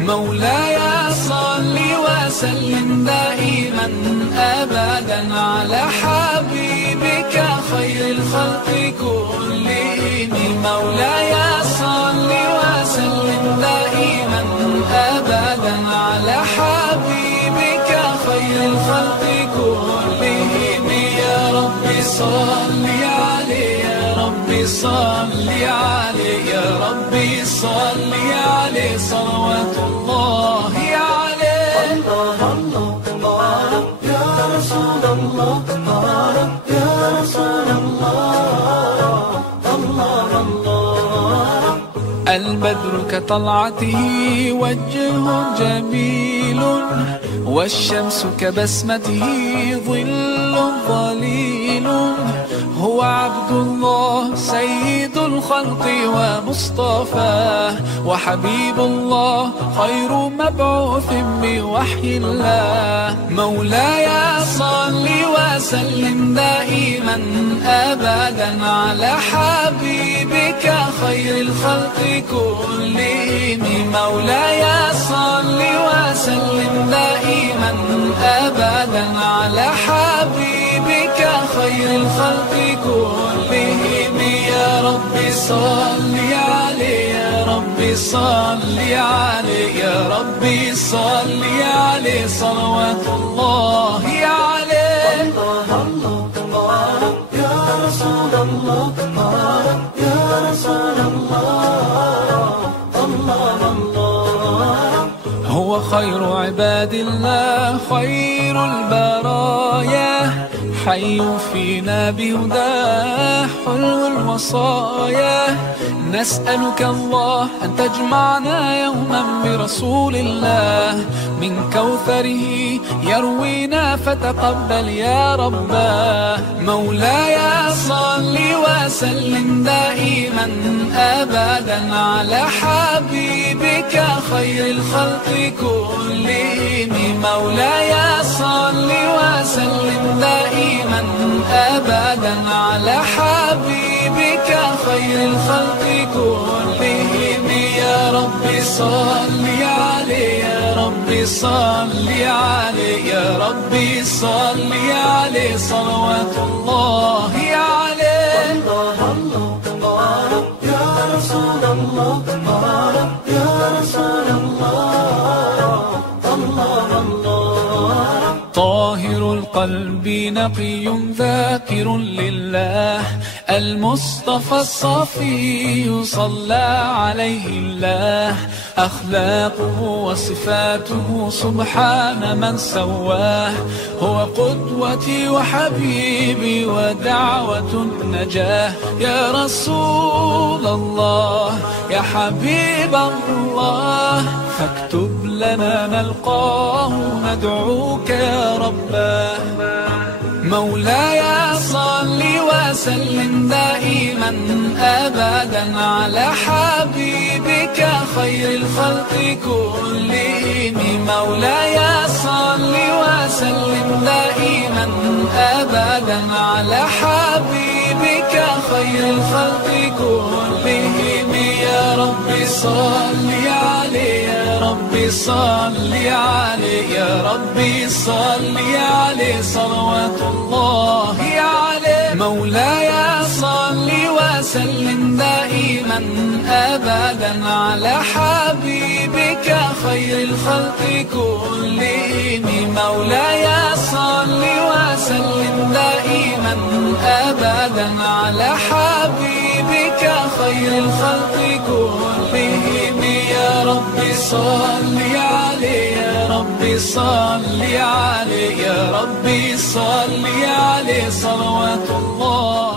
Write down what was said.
مولاي صل وسلم دائما أبدا على حبيبك خير الخلق كلهم. مولاي صل وسلم دائما أبدا على حبيبك خير الخلق كلهم. يا ربي صل عليه، يا ربي صل عليه، يا ربي صل عليه صلوات الله عليه. الله الله الله يا رسول الله، يا رسول الله، الله الله. البدر كطلعته وجه جميل، والشمس كبسمته ظل ظليل. هو عبد الله سيد الخلق ومصطفاه، وحبيب الله خير مبعوث بوحي الله. مولاي صل وسلم دائما أبدا على حبيبك خير الخلق كلهم. مولاي صل وسلم دائما أبدا على حبيبك خير الخلق كلهم. يا ربي صل عليه، يا ربي صل عليه، يا ربي صل عليه صلوات الله عليه. الله الله الله يا رسول الله، يا رسول الله، الله الله. هو خير عباد الله خير البرايا، حي فينا بهداه حلو الوصايا. نسألك الله أن تجمعنا يوما برسول الله، من كوثره يروينا فتقبل يا رباه. مولاي صل وسلم دائما أبدا على حبيبك خير الخلق كلهم. مولاي صل وسلم دائما أبدا على حبيبك خير الخلق كلهم. يا ربي صل عليه، يا ربي صل عليه، يا ربي صل عليه صلوات الله عليه. الله الله الله يا رسول الله، يا رسول الله، الله الله. طاهر القلب نقي ذاكر لله، المصطفى الصفي صلى عليه الله. أخلاقه وصفاته سبحان من سواه، هو قدوتي وحبيبي ودعوة النجاة. يا رسول الله يا حبيب الله، فاكتب لنا نلقاه ندعوك يا رباه. مولاي صل وسلم دائما أبدا على حبيبك خير الخلق كلهم. مولاي صل وسلم دائما أبدا على حبيبك خير الخلق كلهم. يا ربي صل عليه، يا ربي صل عليه، يا ربي صل عليه صلوات الله عليه. مولاي صل وسلم دائما أبدا على حبيبك خير الخلق كلهم. مولاي صل وسلم دائما أبدا على حبيبك خير الخلق كلهم. يا ربي صل عليه، يا ربي صل عليه، يا ربي صل عليه صلوات الله